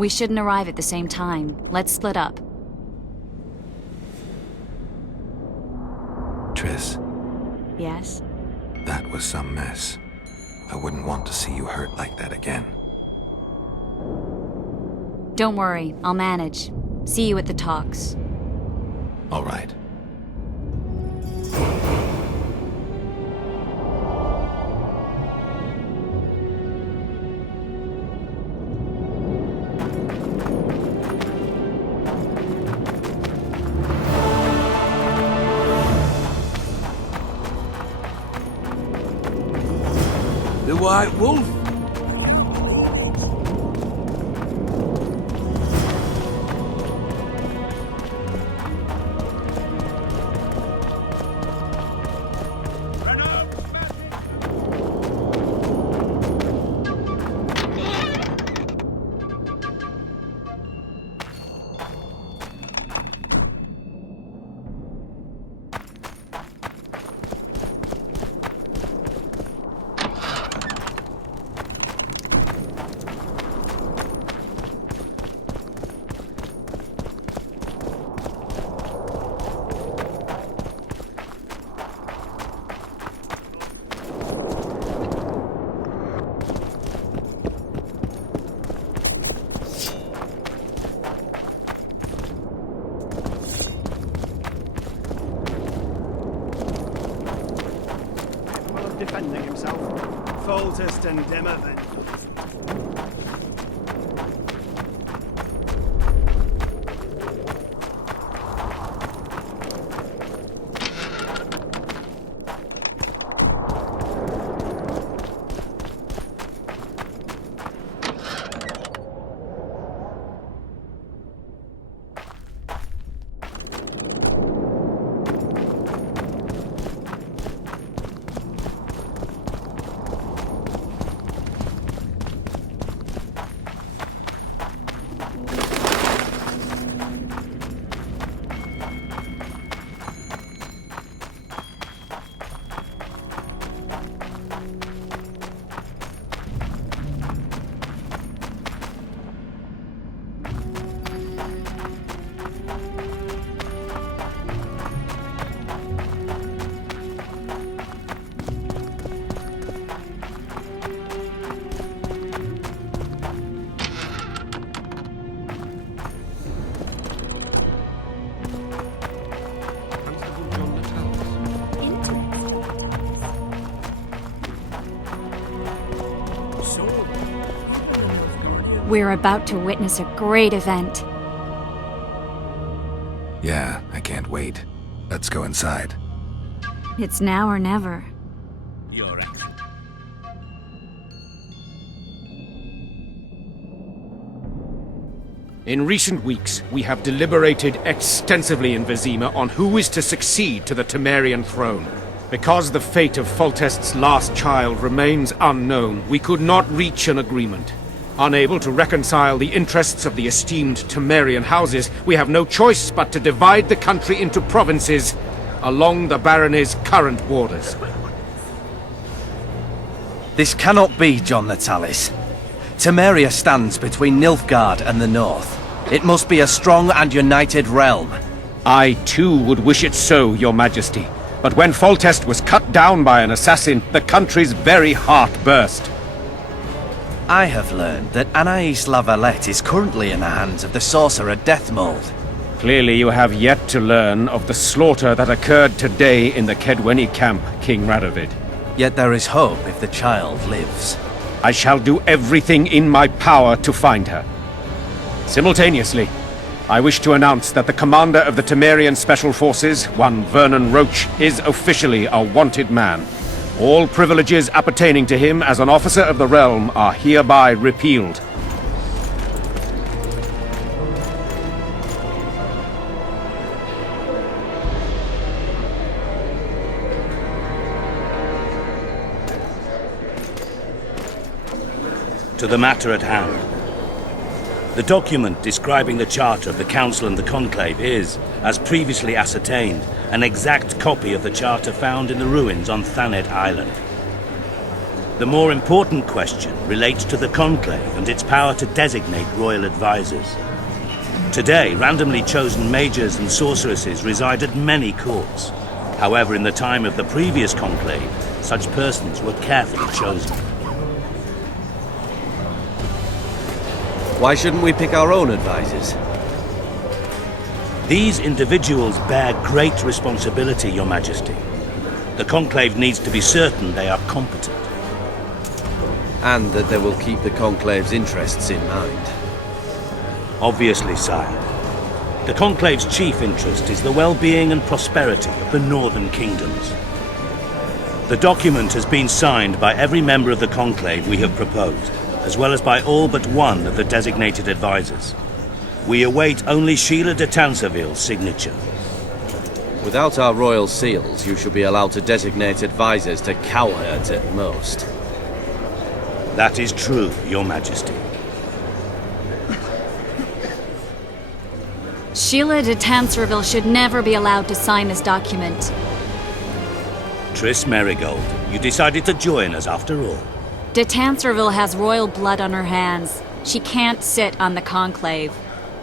We shouldn't arrive at the same time. Let's split up. Triss, Yes? that was some mess. I wouldn't want to see you hurt like that again. Don't worry, I'll manage. See you at the talks. All right. The White Wolf? Defending himself. Foltest and Demervin. We're about to witness a great event. Yeah, I can't wait. Let's go inside. It's now or never. Your Excellency. In recent weeks, we have deliberated extensively in Vizima on who is to succeed to the Temerian throne. Because the fate of Foltest's last child remains unknown, we could not reach an agreement. Unable to reconcile the interests of the esteemed Temerian houses, we have no choice but to divide the country into provinces along the barony's current borders. This cannot be, John Natalis. Temeria stands between Nilfgaard and the north. It must be a strong and united realm. I, too, would wish it so, Your Majesty. But when Foltest was cut down by an assassin, the country's very heart burst. I have learned that Anais La Valette is currently in the hands of the sorcerer Deathmold. Clearly you have yet to learn of the slaughter that occurred today in the Kedweni camp, King Radovid. Yet there is hope if the child lives. I shall do everything in my power to find her. Simultaneously, I wish to announce that the commander of the Temerian Special Forces, one Vernon Roach, is officially a wanted man. All privileges appertaining to him as an officer of the realm are hereby repealed. To the matter at hand. The document describing the charter of the Council and the Conclave is, as previously ascertained, an exact copy of the charter found in the ruins on Thanet Island. The more important question relates to the Conclave and its power to designate royal advisors. Today, randomly chosen mages and sorceresses reside at many courts. However, in the time of the previous Conclave, such persons were carefully chosen. Why shouldn't we pick our own advisors? These individuals bear great responsibility, Your Majesty. The Conclave needs to be certain they are competent. And that they will keep the Conclave's interests in mind. Obviously, sire. The Conclave's chief interest is the well-being and prosperity of the Northern Kingdoms. The document has been signed by every member of the Conclave we have proposed, as well as by all but one of the designated advisors. We await only Sheila de Tanserville's signature. Without our royal seals, you should be allowed to designate advisors to cowherds at most. That is true, Your Majesty. Sheila de Tanserville should never be allowed to sign this document. Triss Merigold, you decided to join us after all. De Tanserville has royal blood on her hands. She can't sit on the Conclave.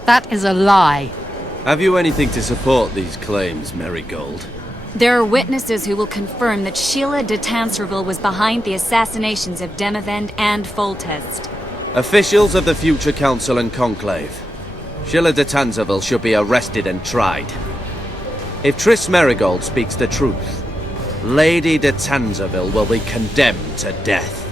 That is a lie. Have you anything to support these claims, Merigold? There are witnesses who will confirm that Sheila de Tanserville was behind the assassinations of Demavend and Foltest. Officials of the future Council and Conclave. Sheila de Tanserville should be arrested and tried. If Triss Merigold speaks the truth, Lady de Tanserville will be condemned to death.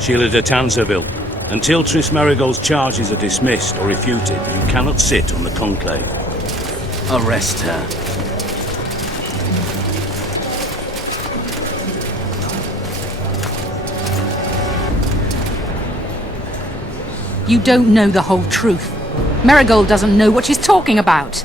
Sheila de Tanserville, until Triss Merigold's charges are dismissed or refuted, you cannot sit on the Conclave. Arrest her. You don't know the whole truth. Merigold doesn't know what she's talking about.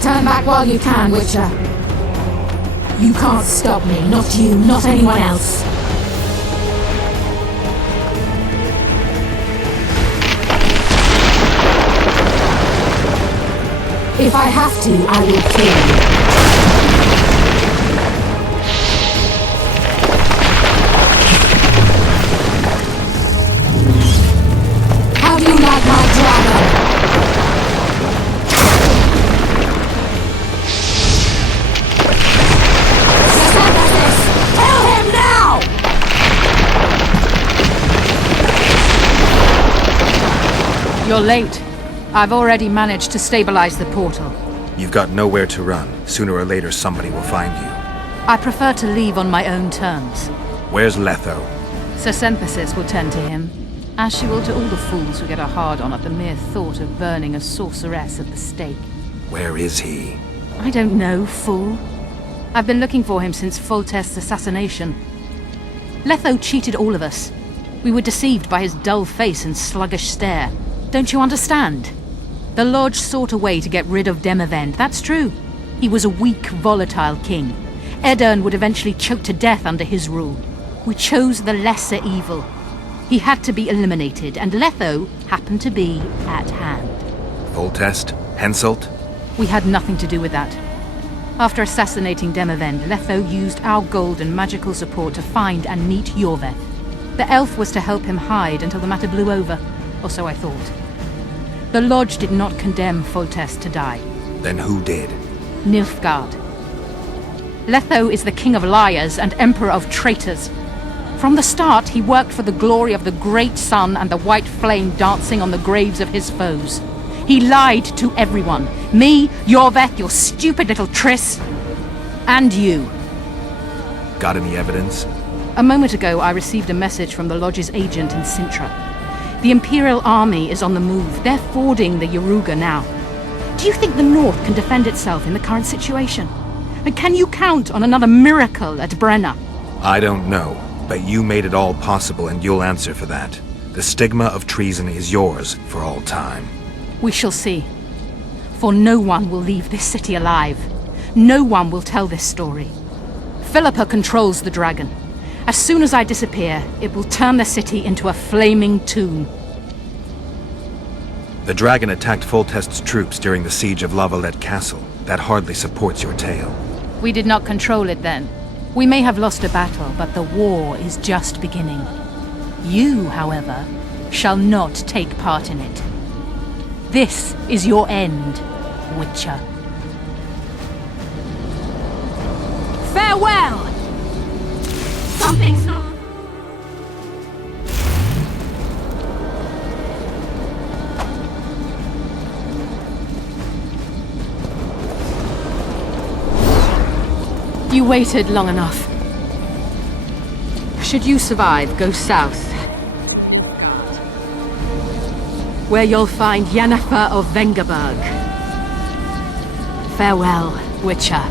Turn back while you can, Witcher. You can't stop me. Not you, not anyone else. If I have to, I will kill you. How do you like my dragon? Kill him now! You're late. I've already managed to stabilize the portal. You've got nowhere to run. Sooner or later, somebody will find you. I prefer to leave on my own terms. Where's Letho? Sir Synthesis will tend to him, as she will to all the fools who get a hard-on at the mere thought of burning a sorceress at the stake. Where is he? I don't know, fool. I've been looking for him since Foltest's assassination. Letho cheated all of us. We were deceived by his dull face and sluggish stare. Don't you understand? The Lodge sought a way to get rid of Demavend, that's true. He was a weak, volatile king. Edirn would eventually choke to death under his rule. We chose the lesser evil. He had to be eliminated, and Letho happened to be at hand. Foltest? Henselt? We had nothing to do with that. After assassinating Demavend, Letho used our gold and magical support to find and meet Yorveth. The elf was to help him hide until the matter blew over, or so I thought. The Lodge did not condemn Foltest to die. Then who did? Nilfgaard. Letho is the king of liars and emperor of traitors. From the start, he worked for the glory of the great sun and the white flame dancing on the graves of his foes. He lied to everyone. Me, Yorveth, your stupid little Triss, and you. Got any evidence? A moment ago, I received a message from the Lodge's agent in Sintra. The Imperial Army is on the move. They're fording the Yaruga now. Do you think the North can defend itself in the current situation? And can you count on another miracle at Brenna? I don't know, but you made it all possible and you'll answer for that. The stigma of treason is yours for all time. We shall see. For no one will leave this city alive. No one will tell this story. Philippa controls the dragon. As soon as I disappear, it will turn the city into a flaming tomb. The dragon attacked Foltest's troops during the siege of La Valette Castle. That hardly supports your tale. We did not control it then. We may have lost a battle, but the war is just beginning. You, however, shall not take part in it. This is your end, Witcher. Farewell! Something's not... You waited long enough. Should you survive, go south. Where you'll find Yennefer of Vengerberg. Farewell, Witcher.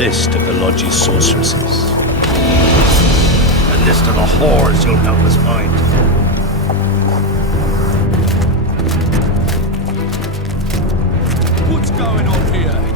list of the Lodge's sorceresses. A list of the whores you'll help us find. What's going on here?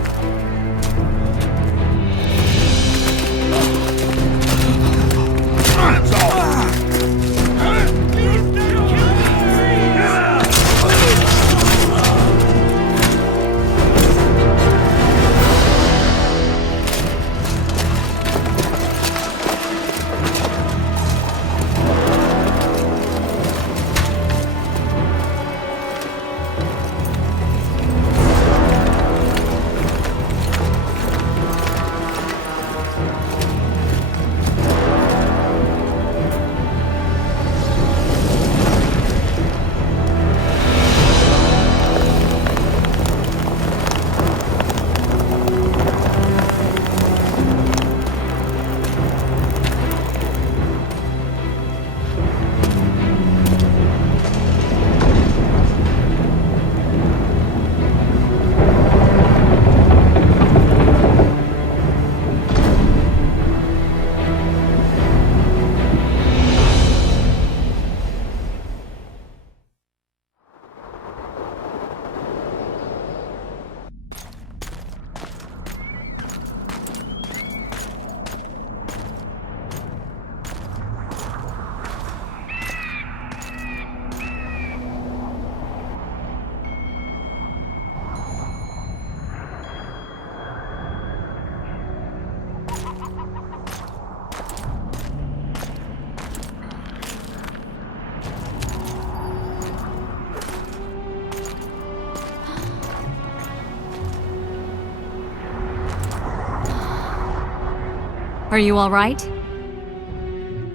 Are you all right?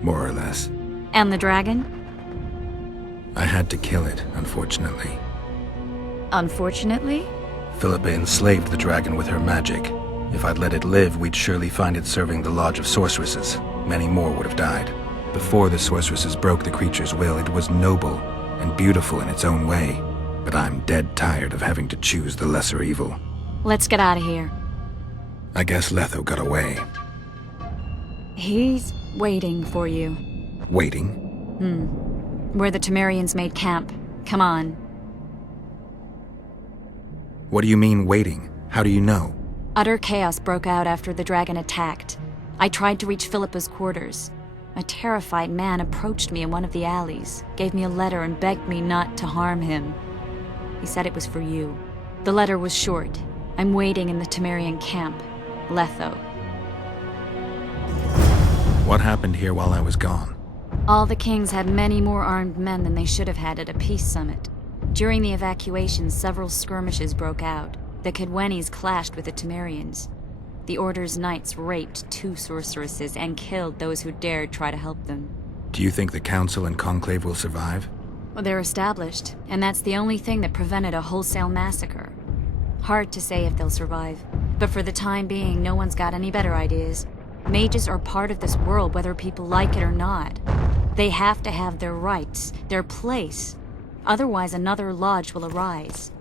More or less. And the dragon? I had to kill it, unfortunately. Unfortunately? Philippa enslaved the dragon with her magic. If I'd let it live, we'd surely find it serving the Lodge of Sorceresses. Many more would have died. Before the sorceresses broke the creature's will, it was noble and beautiful in its own way. But I'm dead tired of having to choose the lesser evil. Let's get out of here. I guess Letho got away. He's waiting for you. Waiting? Where the Temerians made camp. Come on. What do you mean, waiting? How do you know? Utter chaos broke out after the dragon attacked. I tried to reach Philippa's quarters. A terrified man approached me in one of the alleys, gave me a letter and begged me not to harm him. He said it was for you. The letter was short. I'm waiting in the Temerian camp. Letho. What happened here while I was gone? All the kings had many more armed men than they should have had at a peace summit. During the evacuation, several skirmishes broke out. The Kedwenis clashed with the Temerians. The Order's knights raped 2 sorceresses and killed those who dared try to help them. Do you think the Council and Conclave will survive? Well, they're established, and that's the only thing that prevented a wholesale massacre. Hard to say if they'll survive, but for the time being, no one's got any better ideas. Mages are part of this world, whether people like it or not. They have to have their rights, their place. Otherwise, another lodge will arise.